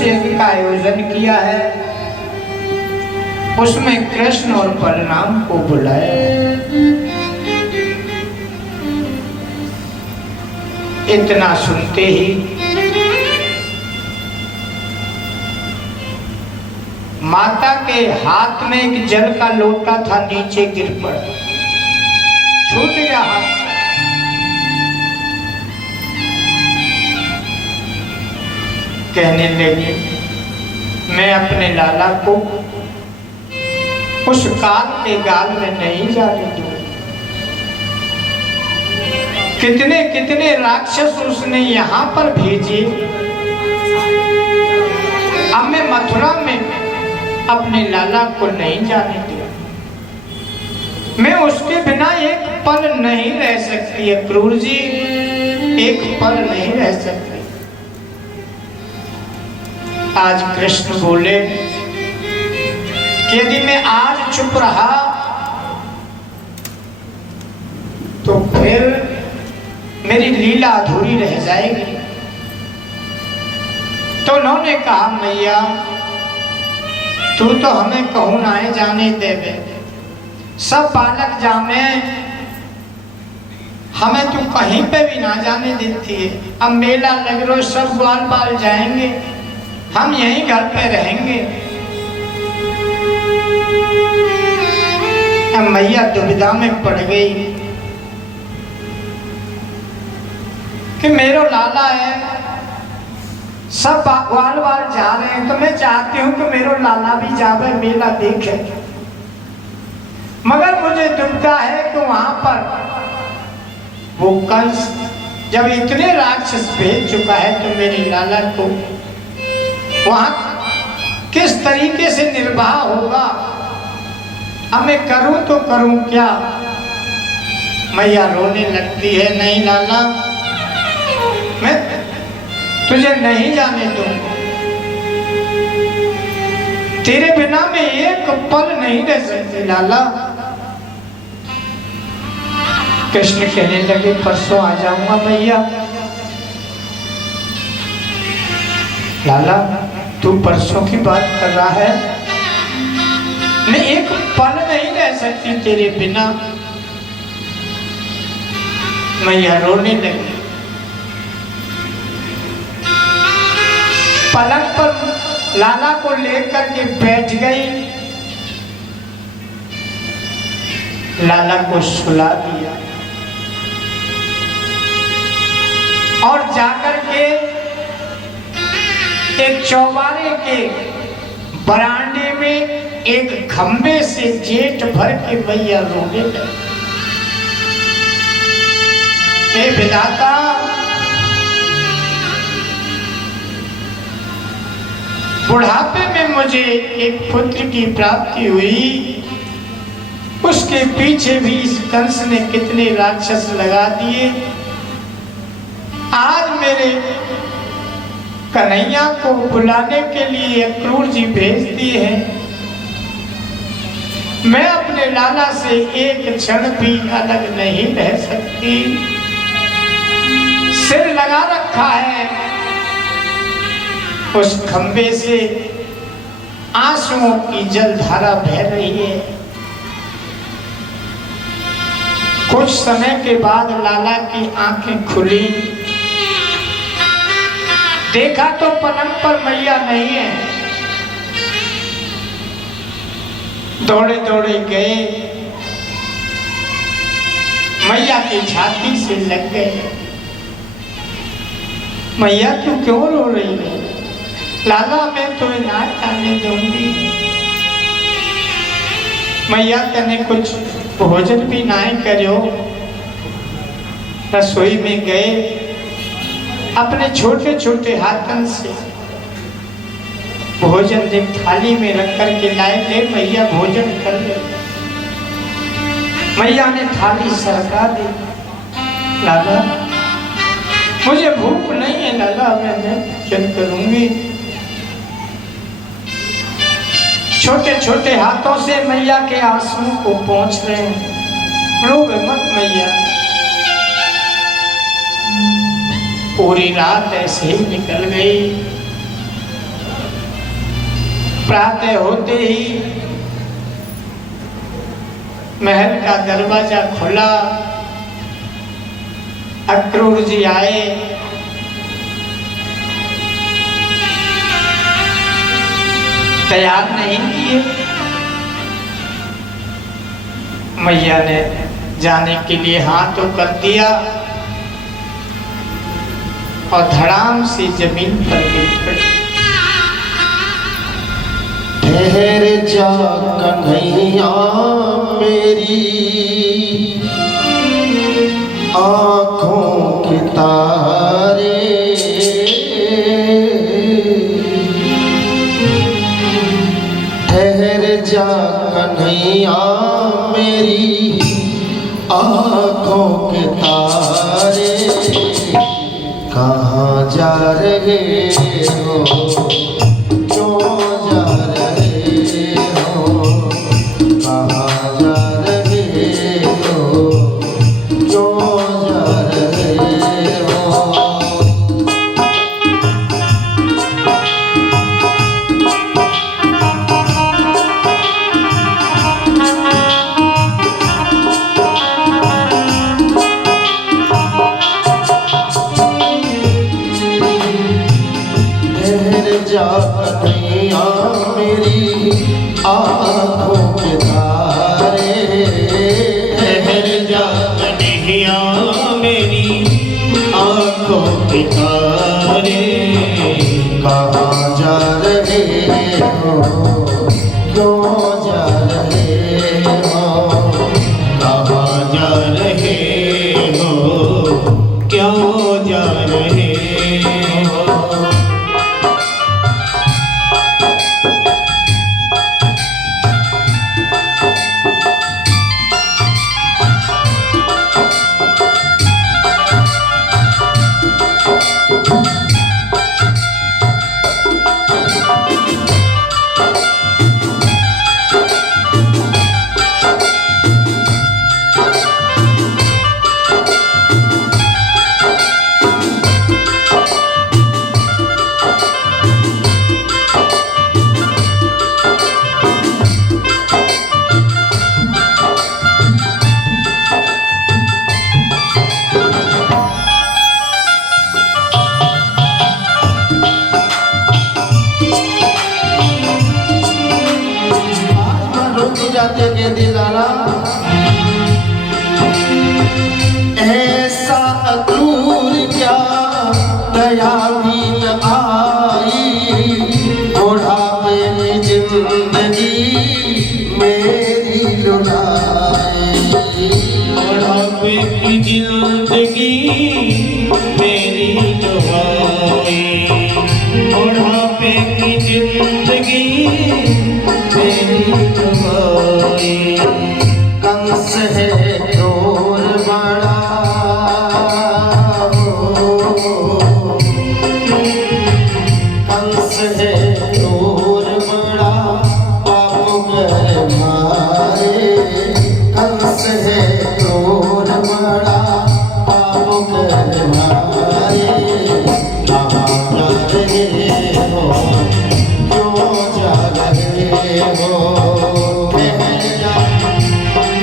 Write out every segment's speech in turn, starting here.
धनुष यज्ञ का आयोजन किया है, उसमें कृष्ण और बलराम को बुलाया। इतना सुनते ही माता के हाथ में एक जल का लोटा था, नीचे गिर पड़ा, छूट गया हाथ। कहने लगी, मैं अपने लाला को उस काल के गाल में नहीं जाने दूंगा। कितने कितने राक्षस उसने यहाँ पर भेजे, अब मैं मथुरा में अपने लाला को नहीं जाने दिया। मैं उसके बिना एक पल नहीं रह सकती है क्रूर जी, एक पल नहीं रह सकती। आज कृष्ण बोले कि यदि मैं आज चुप रहा तो फिर मेरी लीला अधूरी रह जाएगी। तो उन्होंने कहा, मैया तू तो हमें कहूं ना जाने देवे, सब बालक जाने, हमें तू कहीं पे भी ना जाने देती है। अब मेला लग रहा, सब ग्वाल बाल जाएंगे, हम यहीं घर पे रहेंगे। अब मैया दुविधा में पड़ गई कि मेरा लाला है, सब ग्वाल बाल जा रहे हैं, तो मैं चाहती हूँ कि मेरा लाला भी जावे, मेला देखे। मगर मुझे दुविधा है कि वहां पर वो कंस जब इतने राक्षस भेज चुका है तो मेरे लाला को वहां किस तरीके से निर्वाह होगा। अब मैं करूं तो करूं क्या। मैया रोने लगती है, नहीं लाला, मैं तुझे नहीं जाने दूंगा, तेरे बिना मैं एक पल नहीं रह सकती लाला। कृष्ण कहने लगे, परसों आ जाऊंगा मैया। लाला तू परसों की बात कर रहा है, मैं एक पल नहीं रह सकती तेरे बिना। मैया रोने लगी, पलंग पर लाला को लेकर के बैठ गई, लाला को सुला दिया और जाकर के एक चौबारे के बरांडे में एक खंबे से जेठ भर के मैया रोने लगी। हे विधाता, बुढ़ापे में मुझे एक पुत्र की प्राप्ति हुई, उसके पीछे भी इस कंस ने कितने राक्षस लगा दिए। आज मेरे कन्हैया को बुलाने के लिए क्रूर जी भेज दिए हैं। मैं अपने लाला से एक क्षण भी अलग नहीं रह सकती। सिर लगा रखा है, उस खंबे से आंसुओं की जलधारा बह रही है। कुछ समय के बाद लाला की आंखें खुली, देखा तो पलंग पर मैया नहीं है। दौड़े दौड़े गए, मैया की छाती से लग गए। मैया तू क्यों रो रही है? लाला मैं तुम्हें ना खाने दूंगी। मैया तने कुछ भोजन भी ना करो। रसोई में गए, अपने छोटे छोटे हाथन से भोजन जब थाली में रख कर के लाए, ले मैया भोजन कर ले। मैया ने थाली सरका दी। लाला मुझे भूख नहीं है लाला, मैं भोजन करूंगी। छोटे छोटे हाथों से मैया के आंसुओं को पोंछ रहे हैं। रोवे मत मैया। पूरी रात ऐसे ही निकल गई। प्रातः होते ही महल का दरवाजा खुला, अक्रूर जी आए। तैयार नहीं किए, मैया ने जाने के लिए हाथों कर दिया और धड़ाम से जमीन पर गिर पड़ी। ठहर जा कन्हैया मेरी आँखों के तारे, ठहर जा कन्हैया मेरी आँखों के तारे, कहाँ जा रहे हो, क्यों जा रहे हो, कहाँ जा रहे हो, क्यों जा रहे हो। जा कन्हैया मेरी आँखों के तारे, ठहर जा कन्हैया मेरी आँखों के तारे, कहाँ जा रहे हो, क्यों जा रहे हो, कहाँ जा रहे हो, क्यों जा रहे हो। जाते के दिलाना ऐसा अक्रूर क्या दया भी न आई, बुढ़ापे की जिंदगी मेरी लुटाई, बुढ़ापे की जिंदगी मेरी लुटाई, बुढ़ापे की जिंदगी मेरी लुटाई। कंस है क्रूर बड़ा हो, कंस है क्रूर बड़ा पाप कर मारे, कंस है क्रूर बड़ा पाप कर मारे, कहाँ जा रहे हो, क्यों जा रहे हो।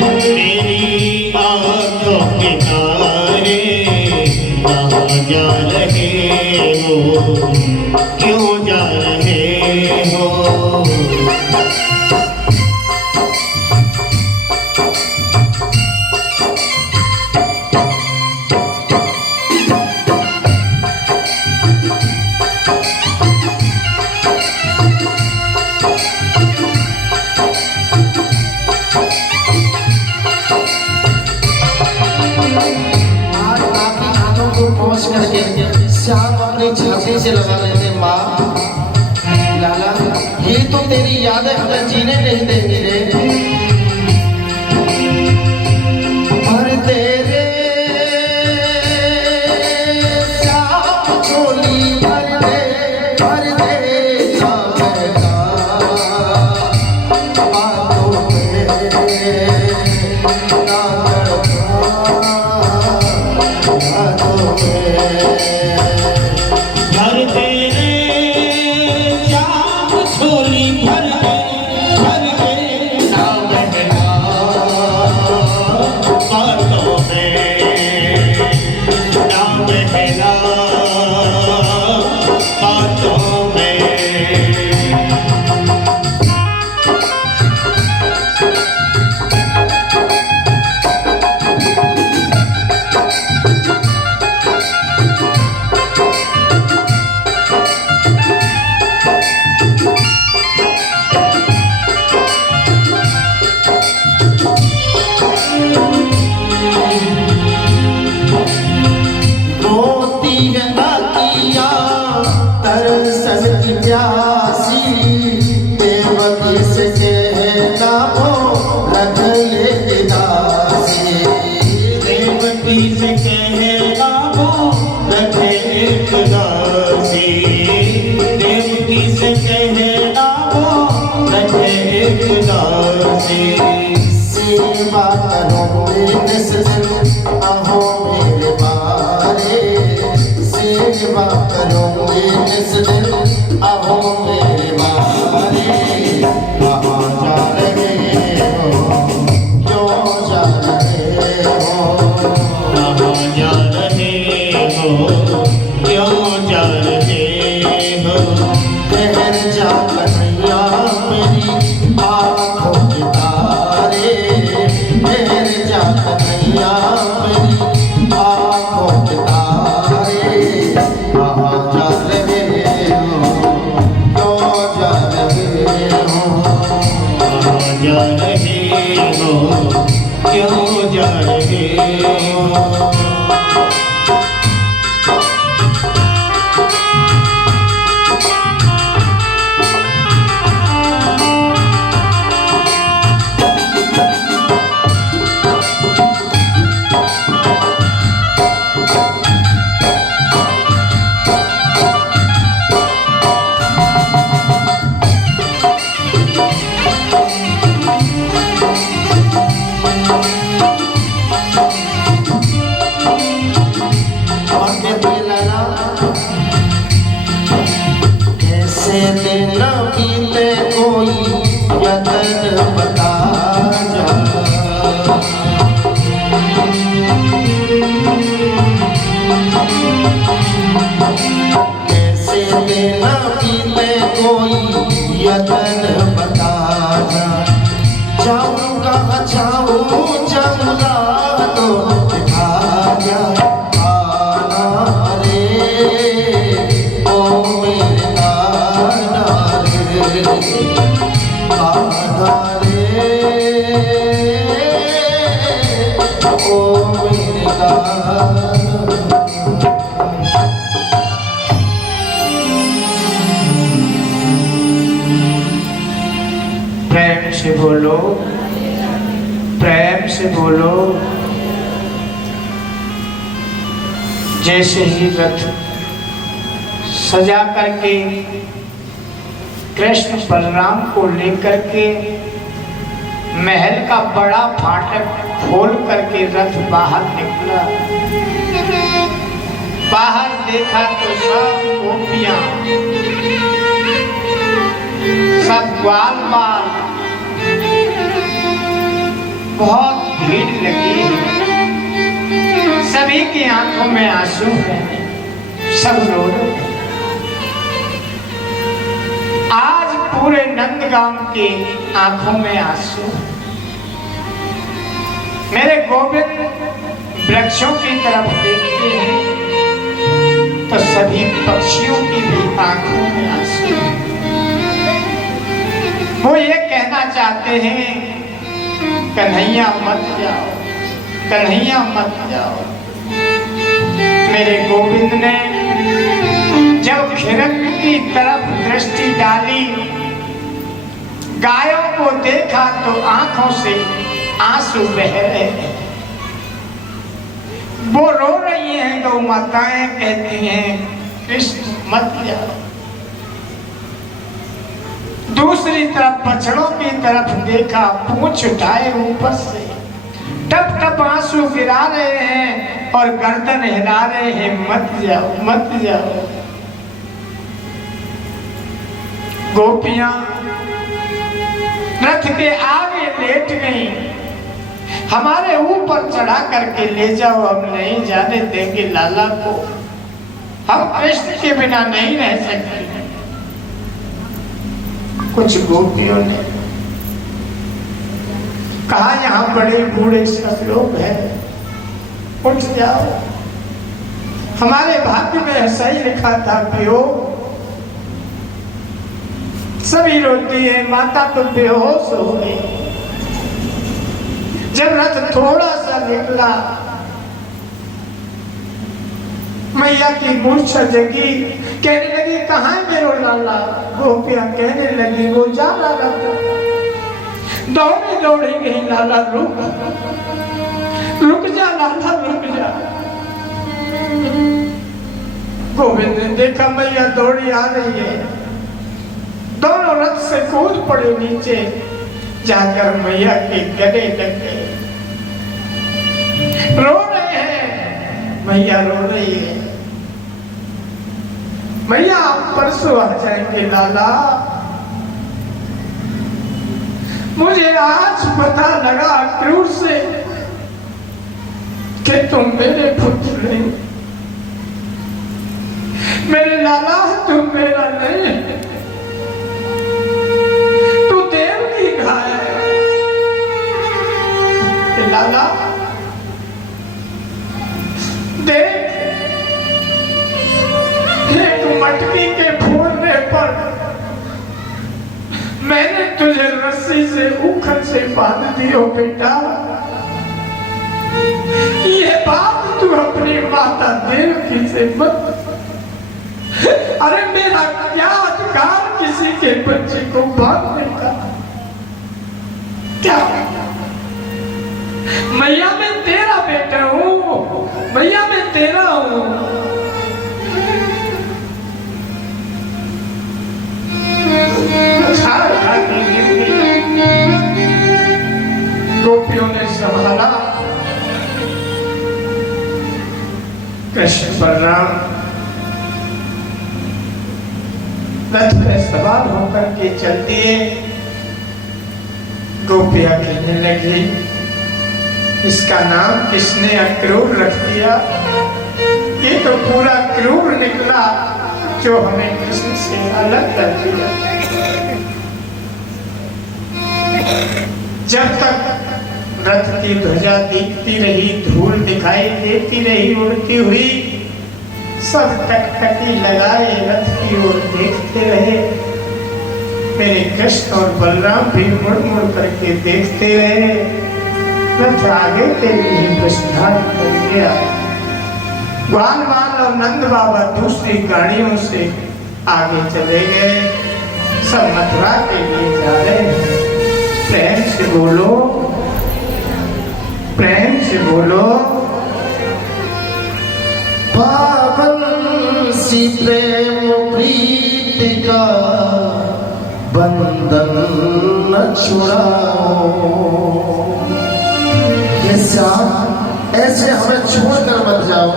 मेरी आँखों के तारे, कहाँ जा रहे हो, क्यों जा रहे हो। करके श्याम अपनी छाती से लगा लेते, माँ लाला ये तो तेरी यादें हमें जीने नहीं देंगी रे, पर तेरे श्याम झोली भर दे बातों भर तेरे श्याम झोली भर सेवा करूंगी इस दिन आहो मेरे बारे, सेवा करूंगी इस दिन आहो मेरे बारे। कहाँ जा रहे हो, क्यों जा रहे हो, कहाँ जा रहे हो, क्यों जा रहे हो। ठहर जा कन्हैया मेरी आँखों के तारे, ठहर जा कन्हैया मेरी आँखों के तारे। कहाँ जा रहे हो, क्यों जा रहे हो, कहाँ जा रहे हो, क्यों जा रहे हो। कैसे दिन बीते कोई यतन बता जा, कैसे दिन बीते कोई यतन बता जा। जाऊँ कहाँ जाऊँ जमुना तो दिखा जा, आना रे ओ मेरे काना रे, काना रे ओ मेरे काना। प्रेम से बोलो, प्रेम से बोलो। जैसे ही रथ सजा करके कृष्ण बलराम को लेकर के महल का बड़ा फाटक खोल करके रथ बाहर निकला। बाहर देखा तो सब गोपियां, सब ग्वाल बाल, बहुत भीड़ लगी है। सभी की आंखों में आंसू हैं, सब रो रहे हैं। आज पूरे नंदगांव की आंखों में आंसू। मेरे गोविंद वृक्षों की तरफ देखते हैं तो सभी पक्षियों की भी आंखों में आंसू। वो ये कहना चाहते हैं कन्हैया मत जाओ, कन्हैया मत जाओ। मेरे गोविंद ने जब हिरण्य की तरफ दृष्टि डाली, गायों को देखा तो आंखों से आंसू बह रहे हैं। वो रो रही हैं, गौ माताएं कहती हैं कृष्ण मत जाओ। दूसरी तरफ बछड़ों की तरफ देखा, पूंछ उठाए ऊपर से टप टप आंसू गिरा रहे हैं और गर्दन हिला रहे हैं, मत जाओ मत जाओ। गोपियां रथ के आगे लेट गई, हमारे ऊपर चढ़ा करके ले जाओ, हम नहीं जाने देंगे लाला को, हम कृष्ण के बिना नहीं रह सकते। कुछ गोपियों ने कहा यहाँ बड़े बूढ़े सब लोग हैं, उठ जाओ। हमारे भाग्य में ऐसा ही लिखा था पियो। सभी रोती है, माता तो बेहोश हो गई। जब रथ थोड़ा सा निकला, मैया की मूर्छा जगी, कहने लगी कहाँ है मेरो लाला। गोपियां कहने लगी वो जा रहा था। दौड़ी दौड़ी गई, लाला रुक रुक जा, लाला रुक जा। गोविंद ने देखा मैया दौड़ी आ रही है, दोनों रथ से कूद पड़े नीचे। जाकर मैया के गले लग गए, रो रहे हैं। मैया रो रही है, मैया आप परसों आ जाएंगे लाला। मुझे आज पता लगा क्रूर से कि तुम मेरे पुत्र नहीं, मेरे लाला तुम मेरा नहीं, तू देव की गाय है। लाला देख, एक मटकी के फोड़ने पर मैंने तुझे रस्सी से उखल से बांध दियो बेटा। ये बात तू अपनी माता देवकी से मत। अरे मेरा क्या अधिकार किसी के बच्चे को बांधने का? क्या मैया मैं तेरा बेटा हूँ, मैया मैं तेरा हूँ। गोपियों ने संभाला, कृष्ण बलराम रथ पे सवार होकर के चल दिए। गोपियां कहने लगी, इसका नाम किसने अक्रूर रख दिया? ये तो पूरा क्रूर निकला जो हमें कृष्ण से अलग कर दिया। जब तक रथ की ध्वजा दिखती रही, धूल दिखाई देती रही उड़ती हुई, सब टकटकी लगाए रथ की ओर देखते रहे। मेरे कृष्ण और बलराम भी मुड़ मुड़ करके देखते रहे। रथ आगे के लिए प्रस्थान कर गया। ग्वालवाल और नंद बाबा दूसरी गाड़ियों से आगे चले गए। सब मथुरा के लिए जा रहे हैं। प्रेम से बोलो, प्रेम से बोलो। पावन सी प्रेम प्रीति का बंधन न छुड़ाओ। ये श्याम ऐसे हमें छोड़कर मत जाओ,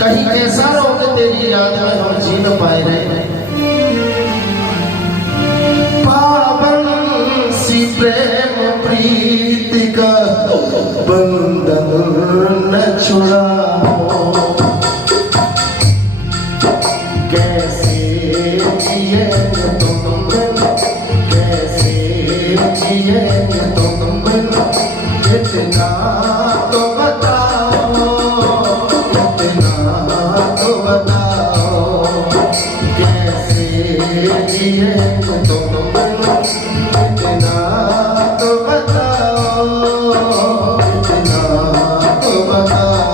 कहीं ऐसा ना हो कि तेरी याद में हम जी न पाए रहे। पावन सी प्रेम प्रीति का बंधन न छुड़ाओ। कैसे जिए तुम बिन, कैसे जिए तुम बिन, इतना तो बताओ, इतना तो बताओ। कैसे जिए तुम बिन, इतना तो बताओ, इतना तो बताओ।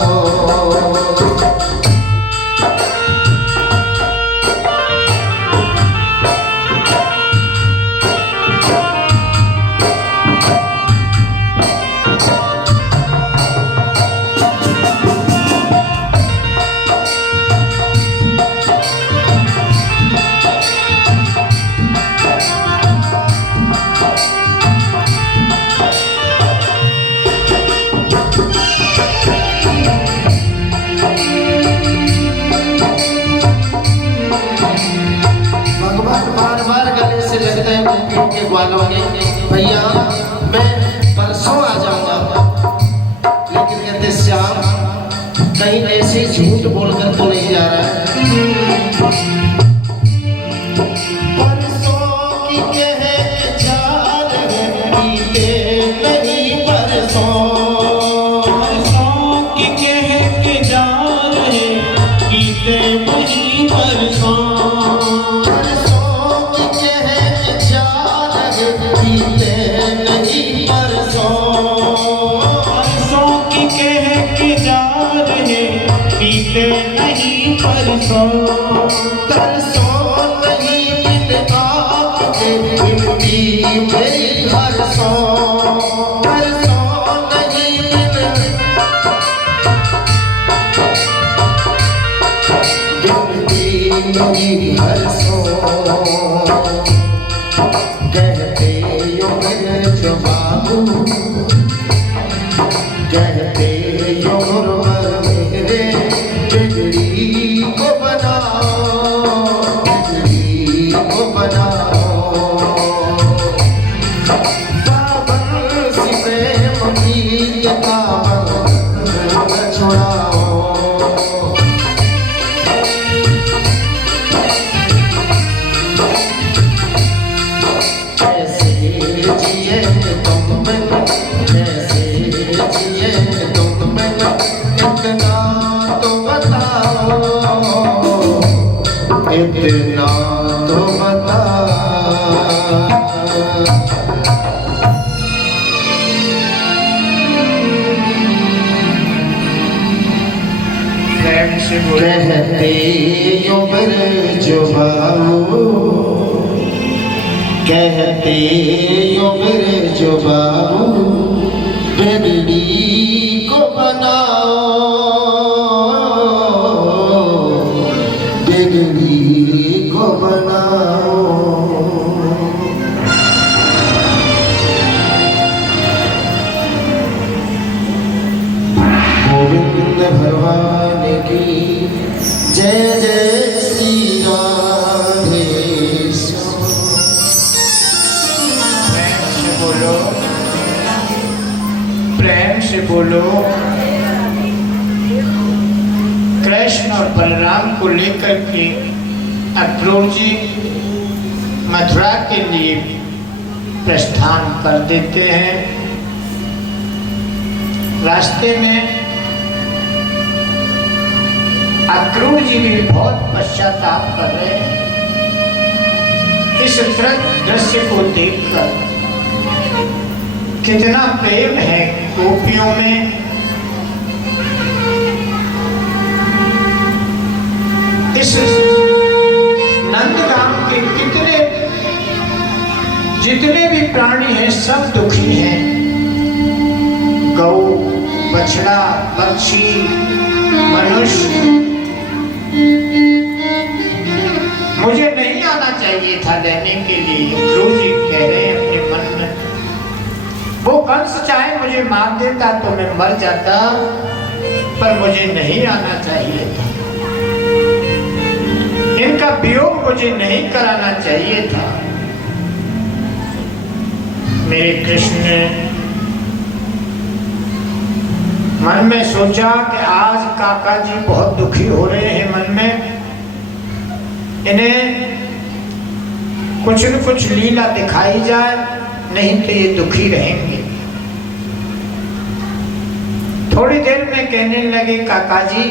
वालों ने भैया मैं परसों आ जाऊंगा, लेकिन कहते श्याम कहीं ऐसे झूठ बोलकर तो नहीं जा रहा है। परसों की कह जा रहे बीते नहीं परसों, परसों की कह के जा रहे बीते नहीं परसों। नहीं परसों, तरसों नहीं बिन आपके जिंदगी मेरी हरसों, तरसों नहीं बिन जिंदगी मेरी हरसों। कहते यो कहते यो गुरुवर मेरे बिगड़ी को बनाओ, बिगड़ी को बनाओ। पावन सी प्रेम की पावन छुड़ाओ। कैसे जिए तुम बिन, कैसे जिए तुम बिन, इतना तो बताओ, इतना तो बताओ। प्रेम से बोलो। कहते यो ब्रज बाबू, कहते यो ब्रज बाबू, बिगड़ी को बनाओ, बिगड़ी को बनाओ। गोविंद भगवान की जय जय श्री राधे श्याम। प्रेम से बोलो, प्रेम से बोलो। कृष्ण और बलराम को लेकर के अक्रूर जी मथुरा के लिए प्रस्थान कर देते हैं। रास्ते में अक्रूर जी भी बहुत पश्चाताप कर रहे हैं। इस दृश्य को देखकर कितना प्रेम है गोपियों में। इस नंदगाम के जितने भी प्राणी हैं सब दुखी हैं। गौ, बछड़ा, पक्षी, मनुष्य। मुझे नहीं आना चाहिए था लेने के लिए, अक्रूर जी कह रहे हैं अपने मन में। वो कंस चाहे मुझे मार देता तो मैं मर जाता, पर मुझे नहीं आना चाहिए था। इनका वियोग मुझे नहीं कराना चाहिए था। मेरे कृष्ण ने मन में सोचा कि आज काका जी बहुत दुखी हो रहे हैं मन में, इन्हें कुछ न कुछ लीला दिखाई जाए, नहीं तो ये दुखी रहेंगे। थोड़ी देर में कहने लगे, काका जी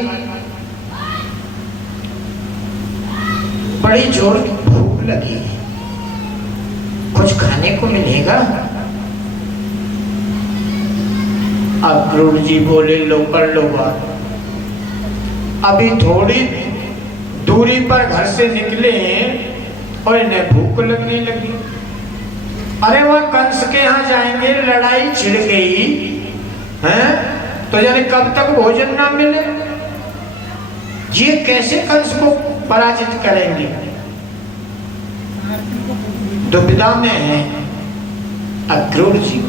बड़ी जोर की भूख लगी है, कुछ खाने को मिलेगा? अक्रूर जी बोले, लो कर लो बात। अभी थोड़ी दूरी पर घर से निकले और इन्हें भूख लगने लगी। अरे वह कंस के यहाँ जाएंगे, लड़ाई छिड़ गई हैं, तो जाने कब तक भोजन ना मिले। ये कैसे कंस को पराजित करेंगे? दुविधा में है अक्रूर जी।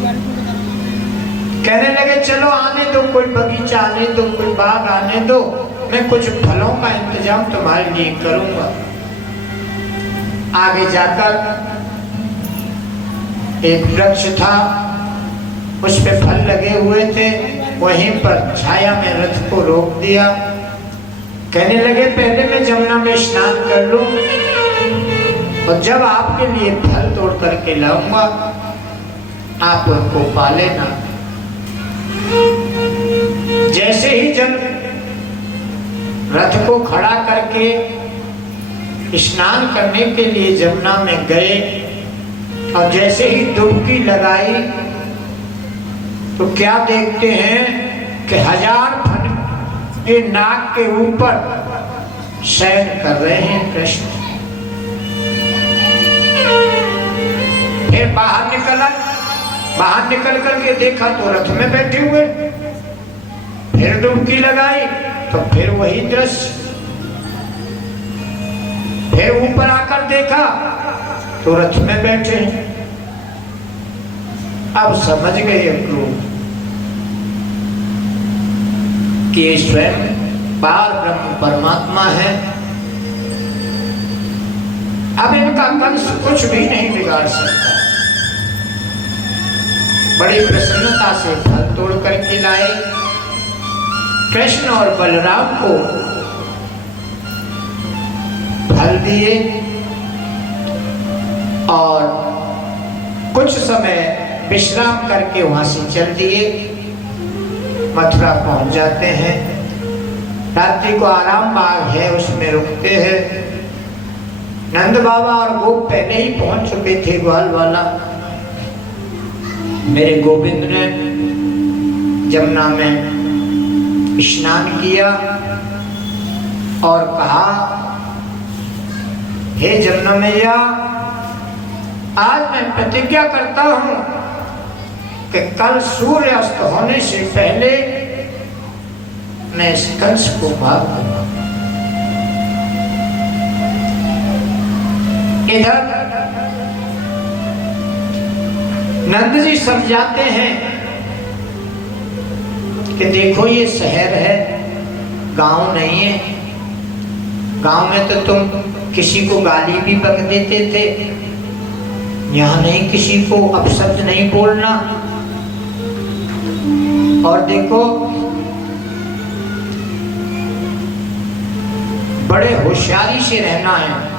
कहने लगे, चलो आने दो, कोई बगीचा आने दो, कोई बाग आने दो, मैं कुछ फलों का इंतजाम तुम्हारे लिए करूंगा। आगे जाकर एक वृक्ष था, उस पे फल लगे हुए थे, वहीं पर छाया में रथ को रोक दिया। कहने लगे, पहले मैं जमुना में स्नान कर लूं और जब आपके लिए फल तोड़ करके लाऊंगा आप उनको पा लेना। जैसे ही जब रथ को खड़ा करके स्नान करने के लिए जमुना में गए और जैसे ही डुबकी लगाई तो क्या देखते हैं कि 1000 फन ये नाक के ऊपर शयन कर रहे हैं कृष्ण। फिर बाहर निकल करके देखा तो रथ में बैठे हुए। फिर डुबकी लगाई तो फिर वही दृश्य। फिर ऊपर आकर देखा तो रथ में बैठे हैं। अब समझ गए क्रोध कि ये स्वयं पार ब्रह्म परमात्मा है। अब इनका कंस कुछ भी नहीं बिगाड़ सकता। बड़ी प्रसन्नता से फल तोड़ करके लाए। कृष्ण और बलराम को फल दिए और कुछ समय विश्राम करके वहां से चल दिए। मथुरा पहुंच जाते हैं। रात्रि को आराम बाग है, उसमें रुकते हैं। नंद बाबा और गोप पहले ही पहुंच चुके थे ग्वाल वाला। मेरे गोविंद ने जमुना में स्नान किया और कहा, हे जमुना मैया, आज मैं प्रतिज्ञा करता हूं कि कल सूर्य अस्त होने से पहले मैं इस कंस को मार दूंगा। इधर नंद जी समझाते हैं कि देखो ये शहर है, गांव नहीं है। गांव में तो तुम किसी को गाली भी बक देते थे, यहाँ नहीं, किसी को अपशब्द नहीं बोलना। और देखो बड़े होशियारी से रहना है।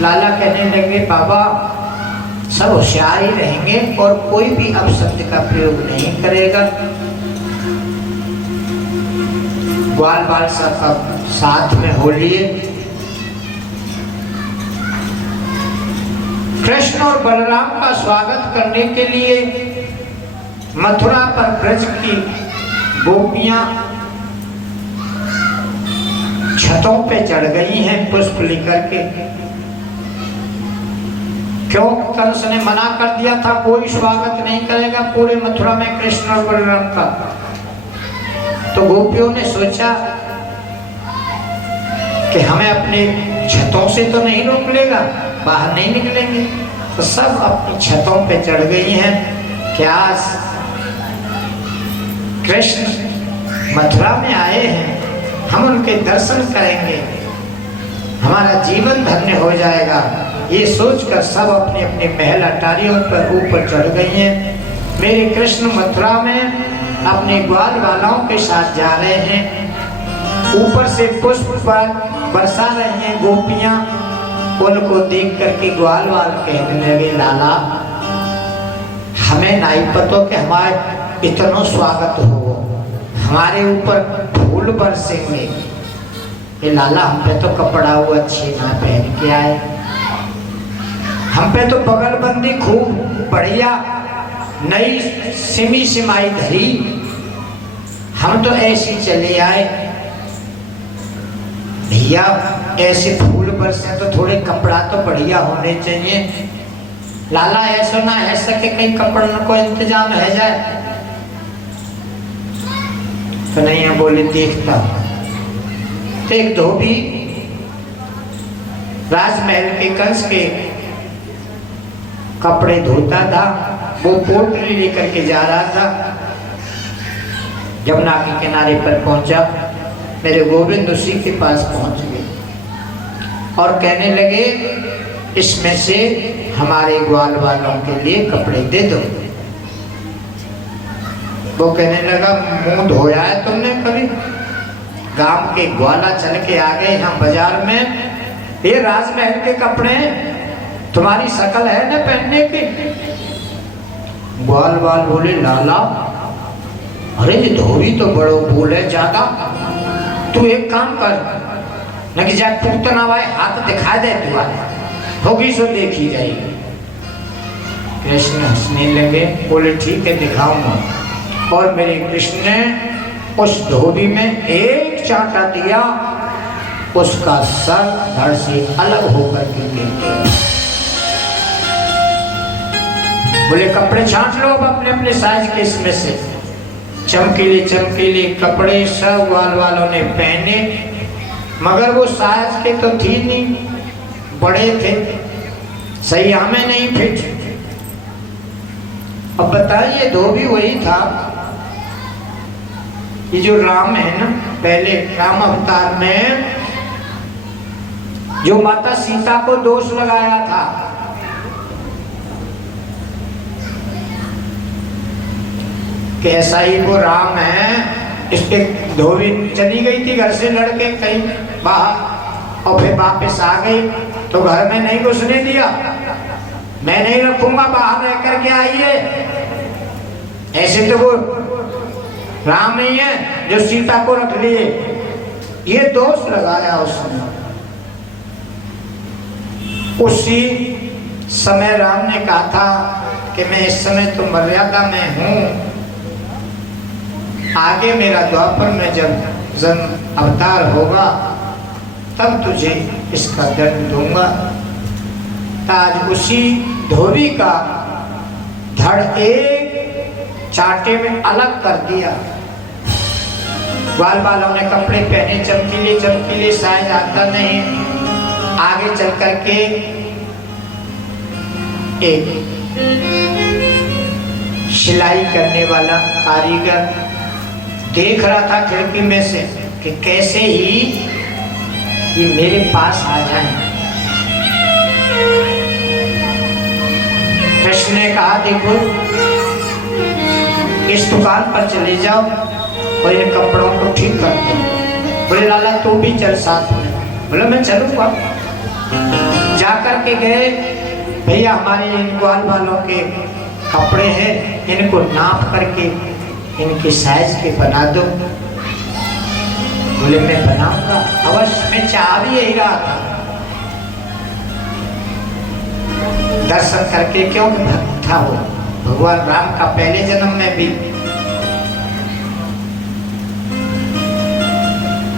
लाला कहने लगे, बाबा सब होशियार ही रहेंगे और कोई भी अपशब्द का प्रयोग नहीं करेगा। ग्वाल बाल सब साथ में हो लिए। कृष्ण और बलराम का स्वागत करने के लिए मथुरा पर ब्रज की गोपियां छतों पे चढ़ गई हैं पुष्प लेकर के। क्यों? कंस ने मना कर दिया था, कोई स्वागत नहीं करेगा पूरे मथुरा में कृष्ण और बलराम का। तो गोपियों ने सोचा कि हमें अपने छतों से तो नहीं रोक लेगा, बाहर नहीं निकलेंगे। तो सब अपनी छतों पे चढ़ गई हैं। क्या कृष्ण मथुरा में आए हैं, हम उनके दर्शन करेंगे, हमारा जीवन धन्य हो जाएगा। ये सोचकर सब अपनी अपनी महल अटारियों पर ऊपर चढ़ गई हैं। मेरे कृष्ण मथुरा में अपने ग्वाल वालों के साथ जा रहे हैं। ऊपर से पुष्प बरसा रहे हैं गोपियां। उनको देख करके ग्वाल वाल कहने लगे, लाला हमें नहीं पता कि हमारे इतना स्वागत हो, हमारे ऊपर फूल बरसेंगे। ये लाला हम पे तो कपड़ा वो अच्छी ना पहन के आए, हम पे तो बगलबंदी खूब बढ़िया नई सिमी सिमाई धरी, हम तो ऐसे चले आए। भैया ऐसे फूल बरसे तो थोड़े कपड़ा तो बढ़िया होने चाहिए। लाला ऐसा ना है सके कहीं कपड़ों को इंतजाम है जाए। कन्हैया बोले, देखता। तो एक धोबी राजमहल के कंस के कपड़े धोता था, वो पोटली लेकर के जा रहा था। जमुना के किनारे पर पहुंचा, मेरे गोविंद उसी के पास पहुंच गए और कहने लगे, इसमें से हमारे ग्वाल वालों के लिए कपड़े दे दो। वो कहने लगा, मुंह धोया है तुमने कभी? गांव के ग्वाला चल के आ गए यहाँ बाजार में, ये राजमहल के कपड़े, तुम्हारी शकल है ना पहनने की? ग्वाल वाल बोले, लाला अरे ये धोबी तो बड़ो बोल है ज्यादा, तू एक काम कर, न कि जा पूतना भाई हाथ दिखा दे, तू होगी सो देखी जाएगी। कृष्ण हंसने लगे, बोले ठीक है दिखाऊंगा। और मेरे कृष्ण ने उस धोबी में एक चांटा दिया, उसका सर धड़ से अलग होकर के गिर गया। बोले कपड़े छांट लो अब अपने अपने साइज के इसमें से। चमकीले चमकीले कपड़े सब ग्वाल वालों ने पहने, मगर वो साइज के तो थी नहीं, बड़े थे, सही हमें नहीं फिट। अब बताइए, धोबी वही था। ये जो राम है ना, पहले राम अवतार में जो माता सीता को दोष लगाया था, कि ऐसा ही वो राम है, इसके धोबी चली गई थी घर से लड़के कहीं बाहर और फिर वापस आ गई तो घर में नहीं घुसने दिया, मैं नहीं रखूंगा, बाहर रह करके आइए। ऐसे तो वो राम नहीं है जो सीता को रख लिए, ये दोष लगाया उसने। उसी समय राम ने कहा था कि मैं इस समय तो मर्यादा में हूं, आगे मेरा द्वापर में जब जन्म अवतार होगा तब तुझे इसका दंड दूंगा। आज उसी धोबी का धड़ एक चाटे में अलग कर दिया। ग्वाल बालों ने कपड़े पहने चमकीले चमकीले, शायद आता नहीं, आगे चल करके एक सिलाई करने वाला कारीगर देख रहा था खिड़की में से कि कैसे ही ये मेरे पास आ जाए। कृष्ण ने कहा, देखो इस दुकान पर चले जाओ और इन कपड़ों को ठीक कर दो। बोले लाला तू भी चल साथ में। बोले मैं चलूंगा। जाकर के गए, भैया हमारे इन ग्वाल वालों के कपड़े हैं, इनको नाप करके इनकी साइज के बना दो। बोले मैं बनाऊंगा, अवश्य, मैं चाह भी यही रहा था दर्शन करके, क्योंकि भक्त था वो भगवान राम का पहले जन्म में भी।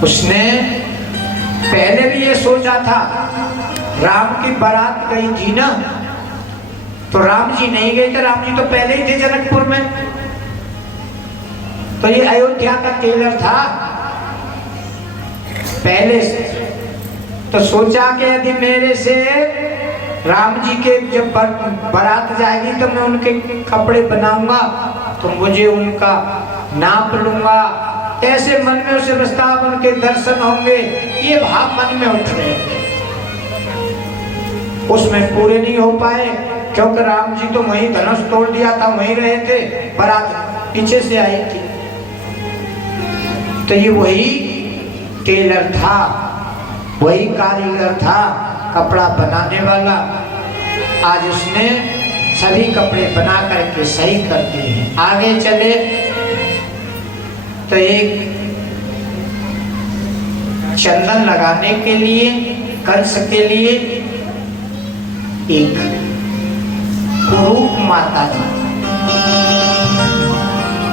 उसने पहले भी ये सोचा था, राम की बारात गई थी ना, तो राम जी नहीं गए थे, राम जी तो पहले ही थे जनकपुर में, तो ये अयोध्या का टेलर था पहले से। तो सोचा कि यदि मेरे से राम जी के जब बारात जाएगी तो मैं उनके कपड़े बनाऊंगा, तो मुझे उनका नाप लूंगा, ऐसे मन में उसे प्रस्ताव, उनके दर्शन होंगे, ये भाव मन में उठ रहे। उसमें पूरे नहीं हो पाए क्योंकि राम जी तो वहीं धनुष तोड़ दिया था, वहीं रहे थे, बारात पीछे से आई थी। तो ये वही टेलर था, वही कारीगर था, कपड़ा बनाने वाला। आज उसने सभी कपड़े बना करके सही कर दिए हैं। आगे चले तो एक चंदन लगाने के लिए, कंस के लिए एक कुरूप माता थी,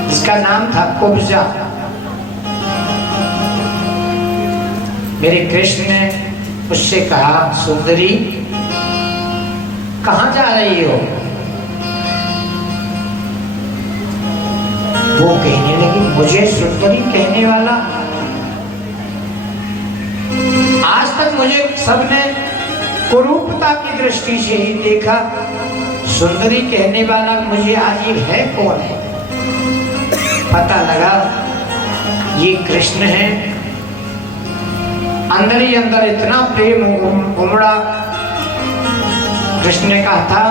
जिसका नाम था कुब्जा। मेरे कृष्ण ने उससे कहा, सुंदरी कहाँ जा रही हो? वो कहने लगी, मुझे सुंदरी कहने वाला, आज तक मुझे सबने कुरूपता की दृष्टि से ही देखा, सुंदरी कहने वाला मुझे आज ये है कौन है? पता लगा ये कृष्ण है। अंदर ही अंदर इतना प्रेम उमड़ा। कृष्ण ने कहा था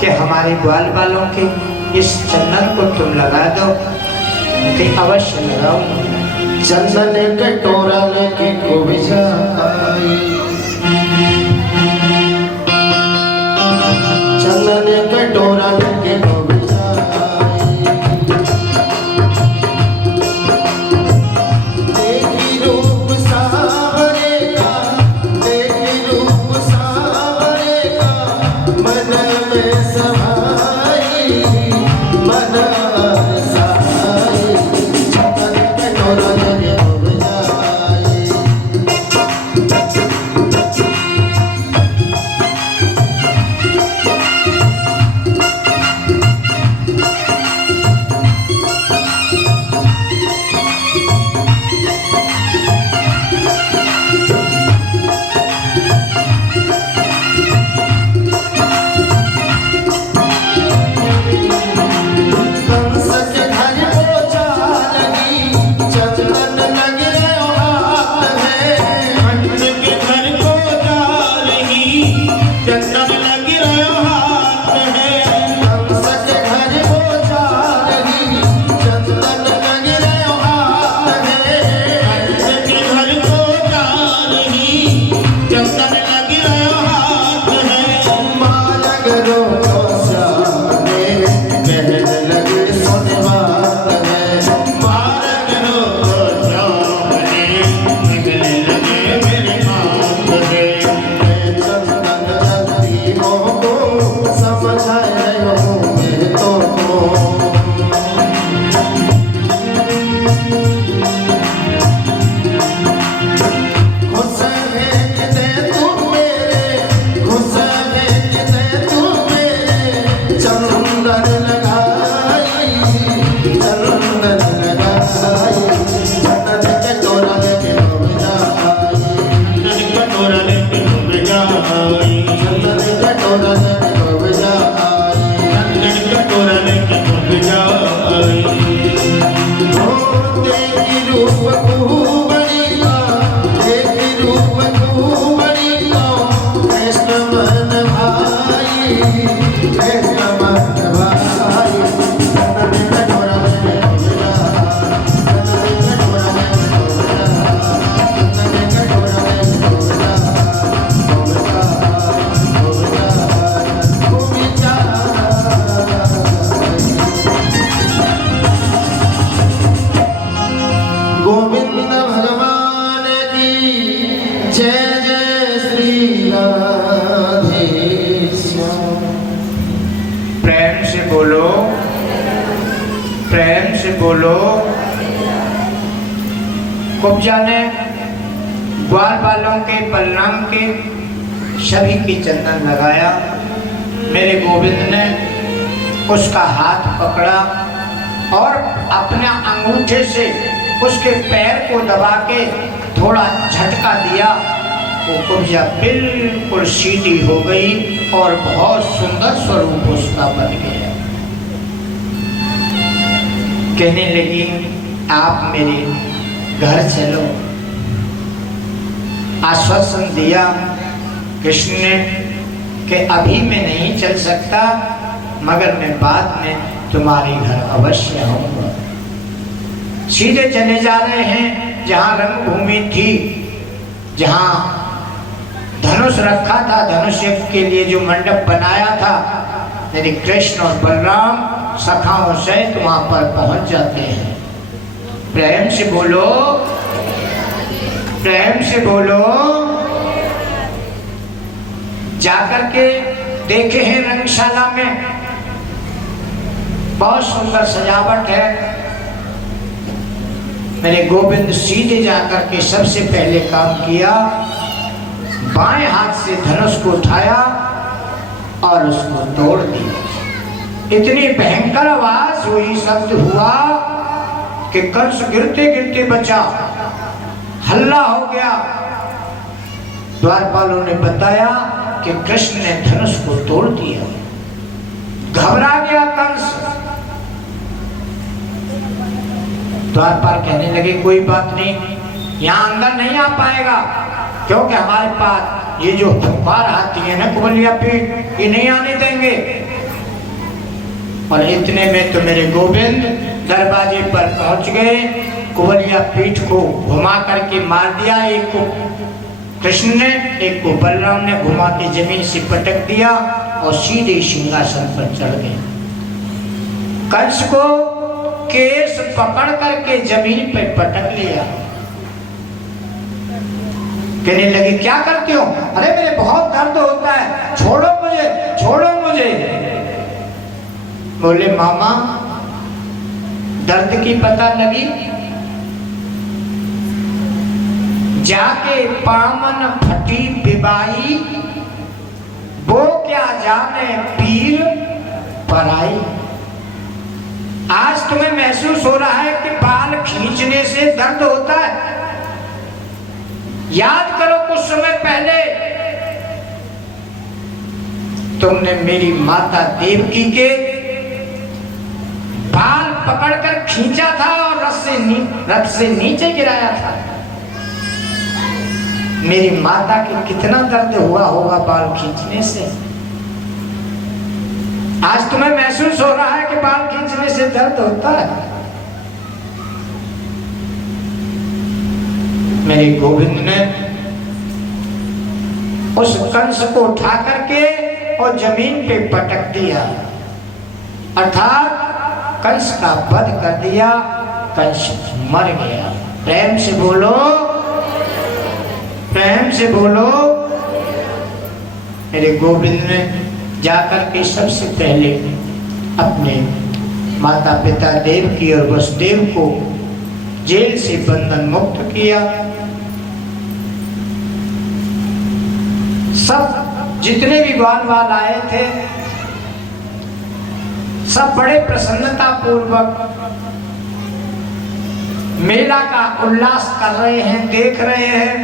कि हमारे ग्वाल बालों के इस चंदन को तुम लगा दो, कि अवश्य लगाओ। चंदन कटोरा लेके कुब्जा आई, चंदन कटोरा लेके कुब्जा आई, देखी रूप सावरे का, देखी रूप सावरे का, मन में समाई, मन में समाई, चंदन कटोरा लेके कुब्जा आई। राधे श्याम। प्रेम से बोलो, प्रेम से बोलो। कुब्जा ने ग्वाल वालों के, बलराम के, सभी की चंदन लगाया। मेरे गोविंद ने उसका हाथ पकड़ा और अपने अंगूठे से उसके पैर को दबा के थोड़ा झटका दिया। वो कुब्जा बिल्कुल सीधी हो गई और बहुत सुंदर स्वरूप उसका बन गया। कहने लगी, आप मेरे घर चलो। आश्वासन दिया कृष्ण ने कि अभी मैं नहीं चल सकता, मगर मैं बाद में तुम्हारे घर अवश्य आऊंगा। सीधे चले जा रहे हैं जहां रंगभूमि थी, जहां धनुष रखा था, धनुष के लिए जो मंडप बनाया था। मेरे कृष्ण और बलराम सखाओं सहित वहां पर पहुंच जाते हैं। प्रेम से बोलो, प्रेम से बोलो। जाकर के देखे हैं रंगशाला में बहुत सुंदर सजावट है। मेरे गोविंद सीधे जाकर के सबसे पहले काम किया, बाएं हाथ से धनुष को उठाया और उसको तोड़ दिया। इतनी भयंकर आवाज हुई, शब्द हुआ कि कंस गिरते गिरते बचा, हल्ला हो गया। द्वारपालों ने बताया कि कृष्ण ने धनुष को तोड़ दिया। घबरा गया कंस। द्वारपाल कहने लगे, कोई बात नहीं, यहाँ अंदर नहीं आ पाएगा, क्योंकि हमारे पास ये जो फुफकार हाथी है ना, कुबलिया पीठ, ये नहीं आने देंगे। और इतने में तो मेरे गोविंद दरवाजे पर पहुंच गए। कुबलिया पीठ को घुमा करके मार दिया। एक को कृष्ण ने, एक को बलराम ने घुमा के जमीन से पटक दिया और सीधे सिंहासन पर चढ़ गए। कंस को केस पकड़ करके जमीन पर पटक लिया। कहने लगे, क्या करते हो? अरे मेरे बहुत दर्द होता है, छोड़ो मुझे, छोड़ो मुझे। बोले, मामा दर्द की पता लगी? जाके पामन फटी बिबाई, वो क्या जाने पीर पराई। आज तुम्हें महसूस हो रहा है कि बाल खींचने से दर्द होता है। याद करो कुछ समय पहले तुमने मेरी माता देवकी के बाल पकड़कर खींचा था और रथ से नीचे गिराया था। मेरी माता के कितना दर्द हुआ होगा बाल खींचने से। आज तुम्हें महसूस हो रहा है कि बाल खींचने से दर्द होता है। मेरे गोविंद ने उस कंस को उठा करके और जमीन पे पटक दिया, अर्थात कंस का वध कर दिया। कंस मर गया। प्रेम से बोलो, प्रेम से बोलो। मेरे गोविंद ने जाकर के सबसे पहले अपने माता पिता देवकी और वसुदेव को जेल से बंधन मुक्त किया। सब जितने भी ग्वाल आए थे, सब बड़े प्रसन्नता पूर्वक मेला का उल्लास कर रहे हैं, देख रहे हैं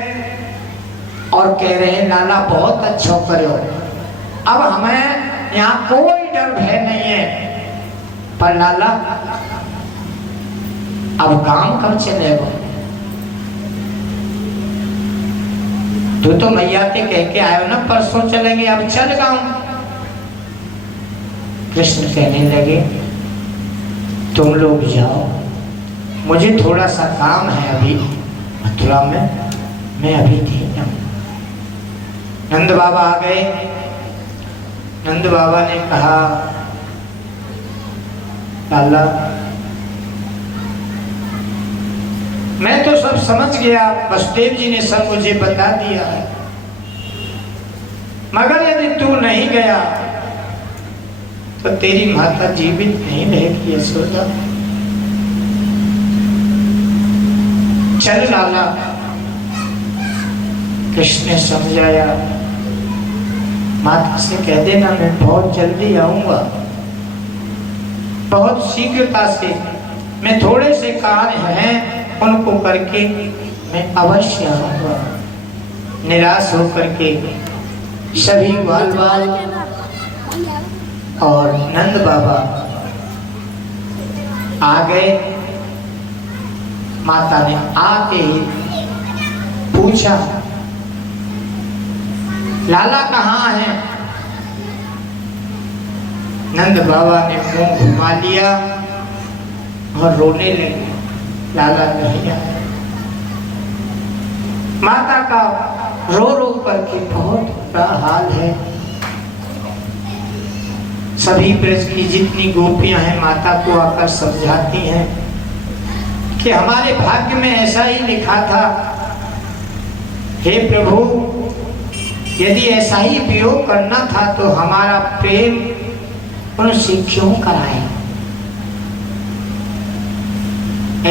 और कह रहे हैं, लाला बहुत अच्छा करो, अब हमें यहाँ कोई डर भय नहीं है। पर लाला अब काम कब चलेगा? तो मैया के कह के आयो ना, परसों चलेंगे, अब चल गाँव। कृष्ण कहने लगे, तुम लोग जाओ, मुझे थोड़ा सा काम है अभी मथुरा में, मैं अभी ठीक हूँ। नंद बाबा आ गए। नंद बाबा ने कहा, लाला मैं तो सब समझ गया, वसुदेव जी ने सब मुझे बता दिया है। मगर यदि तू नहीं गया तो तेरी माता जीवित नहीं रहेगी यशोदा। चल लाला, कृष्ण ने समझाया, माता से कह देना मैं बहुत जल्दी आऊंगा, बहुत शीघ्रता से, मैं थोड़े से कार्य हैं उनको करके मैं अवश्य आऊंगा। निराश होकर के सभी बाल बाल और नंद बाबा आ गए। माता ने आते ही पूछा, लाला कहाँ है? नंद बाबा ने मुंह घुमा लिया और रोने लगे, लाला नहीं आया। माता का रो रो करके बहुत बुरा हाल है। सभी ब्रज की जितनी गोपियां हैं माता को आकर समझाती हैं कि हमारे भाग्य में ऐसा ही लिखा था, हे प्रभु यदि ऐसा ही वियोग करना था तो हमारा प्रेम उनसे क्यों कराए।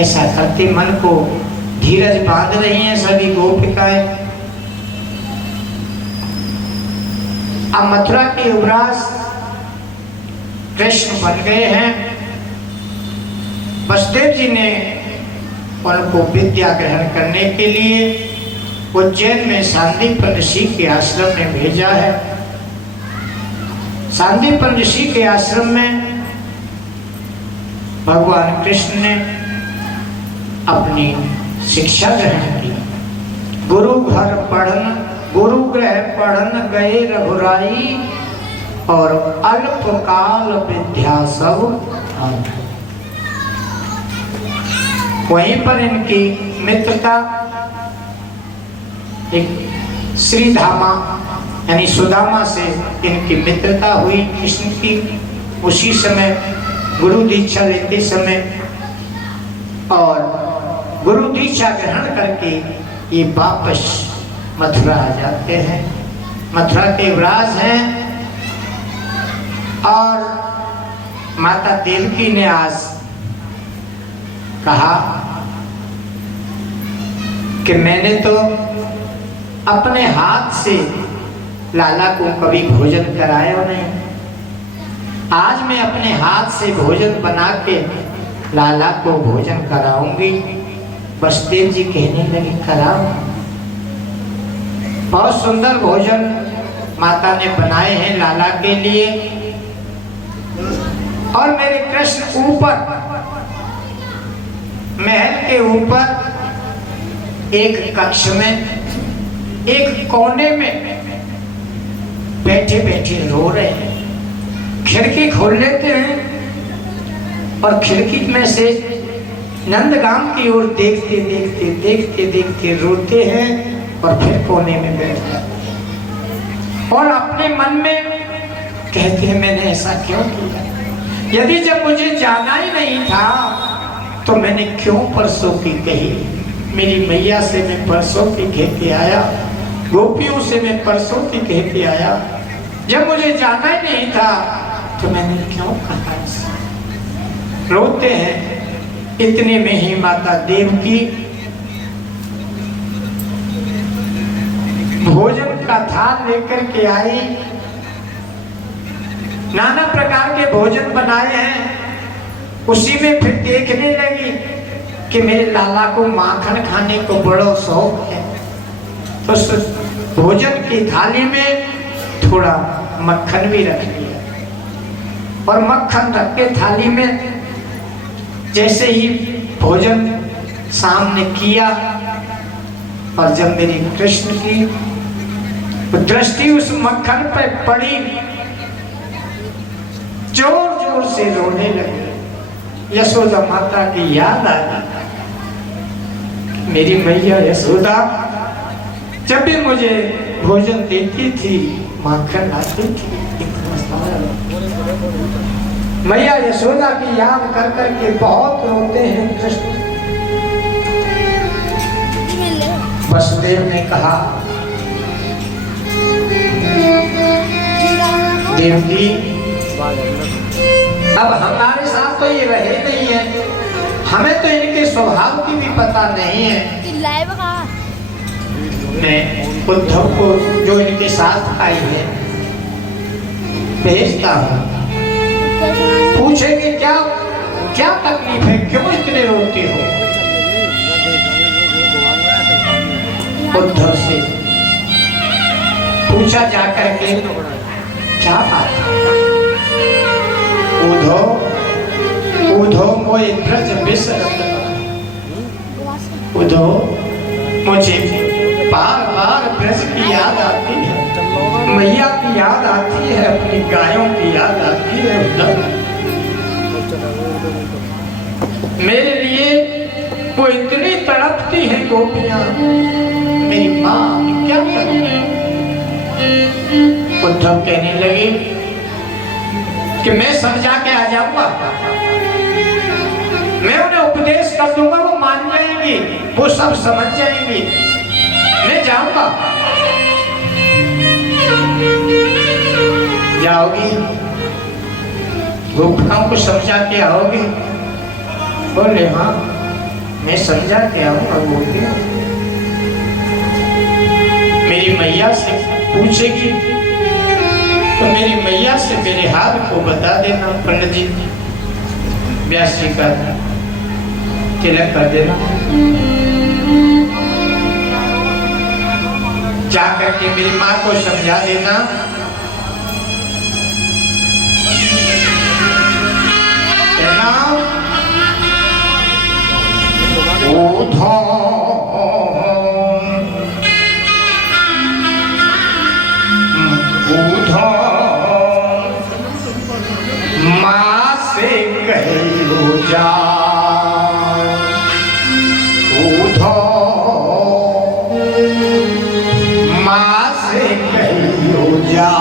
ऐसा करते मन को धीरज बांध रही हैं सभी गोपिकाएं। अब मथुरा के युवराज कृष्ण बन गए हैं। वसुदेव जी ने उनको विद्या ग्रहण करने के लिए उज्जैन में सांदीपन ऋषि के आश्रम में भेजा है। सांदीपन ऋषि के आश्रम में भगवान कृष्ण ने अपनी शिक्षा ग्रहण की। गुरु गृह पढ़न गए रघुराई और अल्पकाल विद्या सब वहीं पर इनकी मित्रता एक श्रीधामा यानी सुदामा से इनकी मित्रता हुई कृष्ण की। उसी समय गुरु दीक्षा लेते समय और गुरु दीक्षा ग्रहण करके ये वापस मथुरा आ जाते हैं। मथुरा के युवराज हैं और माता देवकी ने आज कहा कि मैंने तो अपने हाथ से लाला को कभी भोजन कराया नहीं, आज मैं अपने हाथ से भोजन बना के लाला को भोजन कराऊंगी। वसुदेव जी कहने लगे कराओ। बहुत सुंदर भोजन माता ने बनाए हैं लाला के लिए। और मेरे कृष्ण ऊपर महल के ऊपर एक कक्ष में एक कोने में बैठे बैठे रो रहे हैं। खिड़की खोल लेते हैं और खिड़की में से नंदगाम की ओर देखते देखते देखते देखते रोते हैं और फिर कोने में बैठ जाते और अपने मन में कहते हैं मैंने ऐसा क्यों किया। यदि जब मुझे जाना ही नहीं था तो मैंने क्यों परसों की कही। मेरी मैया से मैं परसों की कह के आया, गोपियों से मैं परसों की कह के आया। जब मुझे जाना ही नहीं था तो मैंने क्यों कहा। रोते हैं। इतने में ही माता देवकी भोजन का थाल लेकर के आई। नाना प्रकार के भोजन बनाए हैं। उसी में फिर देखने लगी कि मेरे लाला को माखन खाने को बड़ा शौक है, तो उस भोजन की थाली में थोड़ा मक्खन भी रख लिया और मक्खन रख के थाली में जैसे ही भोजन सामने किया और जब मेरी कृष्ण की दृष्टि उस मक्खन पर पड़ी, जोर जोर से रोने लगी। यशोदा माता की याद आ गई। मेरी मैया यशोदा जब भी मुझे भोजन देती थी माखन लाती थी। मैया यशोदा की याद कर कर के बहुत रोते हैं कृष्ण। वसुदेव ने कहा देवकी अब हमारे साथ तो ये रहे नहीं है, हमें तो इनके स्वभाव की भी पता नहीं है। मैं उद्धव को जो इनके साथ आई है भेजता हूँ, पूछेंगे क्या क्या तकलीफ है, क्यों इतने रोते हो। उद्धव से पूछा जाकर के क्या बात है। उद्धव मोए ब्रज बिसरत, उद्धव मुझे बार बार ब्रज की याद आती है, मैया की याद आती है, अपनी गायों की याद आती है। उद्धव मेरे लिए वो इतनी तड़पती है गोपियां, मेरी माँ क्या करूं। उद्धव कहने लगे कि मैं समझा के आ जाऊंगा, मैं उन्हें उपदेश कर दूंगा, वो मान जाएंगी, वो सब समझ जाएंगी, मैं जाऊंगा। जाओगी, गोपियों को समझा के आओगे? बोले हाँ मैं समझा के आऊंगा। गोपियां मेरी मैया से पूछेगी तो मेरी मैया से मेरे हाल को बता देना। पंडित जी व्यास जी का तिलक कर देना, जाकर के मेरी माँ को समझा देना। माँ से कहियो जा, माँ से कहियो जा,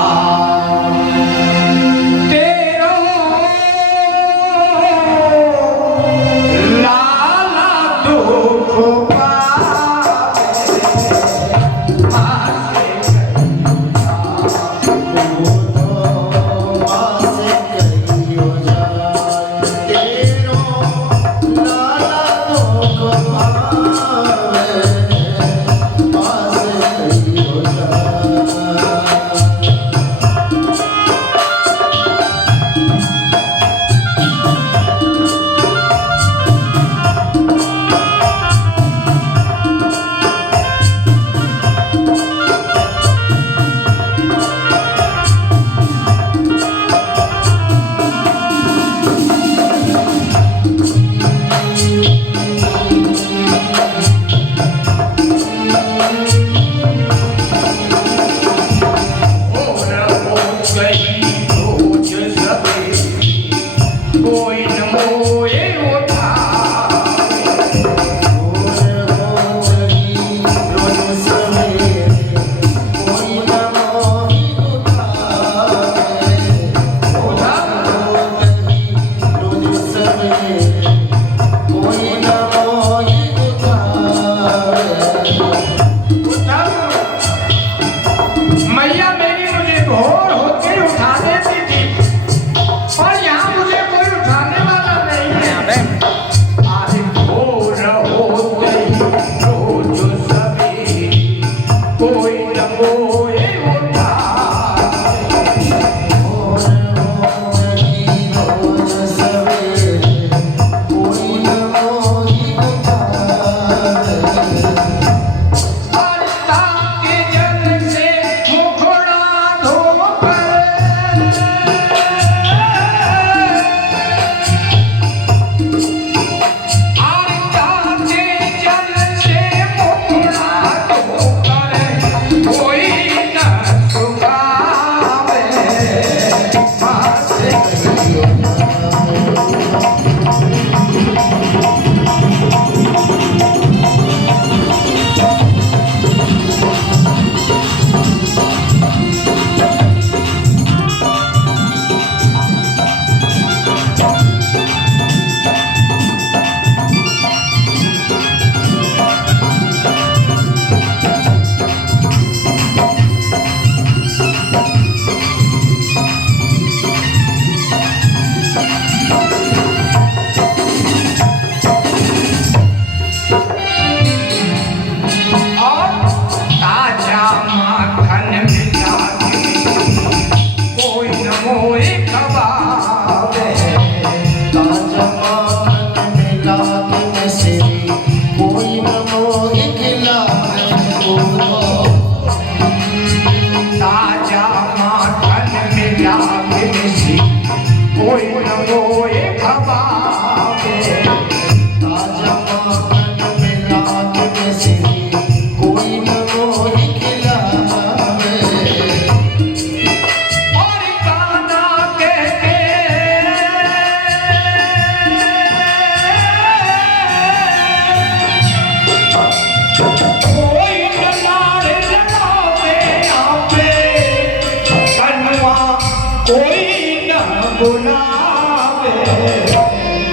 कोई न बुलावे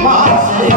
माँ से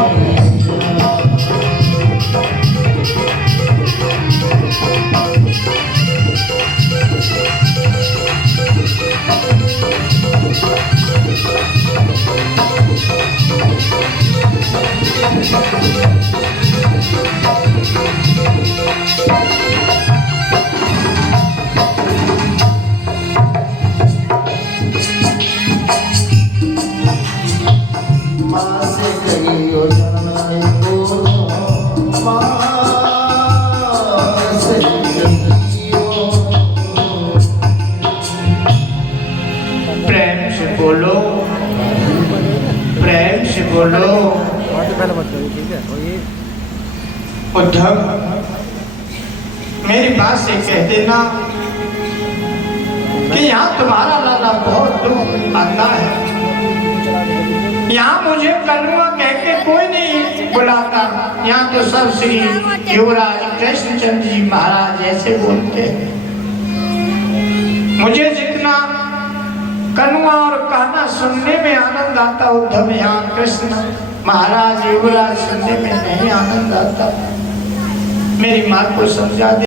माँ से कहियो जाए को माँ से कहियो प्रेम से बोलो, प्रेम से बोलो। उद्धव मेरी बात से कह देना कि यहाँ तुम्हारा लाला बहुत दुख आता है। यहाँ मुझे कन्वा कह के कोई नहीं बुलाता, यहाँ तो सब श्री युवराज कृष्णचंद्र जी महाराज ऐसे बोलते हैं। मुझे जितना कन्वा और कहना सुनने में आनंद आता, उद्धव यहाँ कृष्ण महाराज युवराज सुनने में नहीं आनंद आता। मेरी माँ को समझा दे।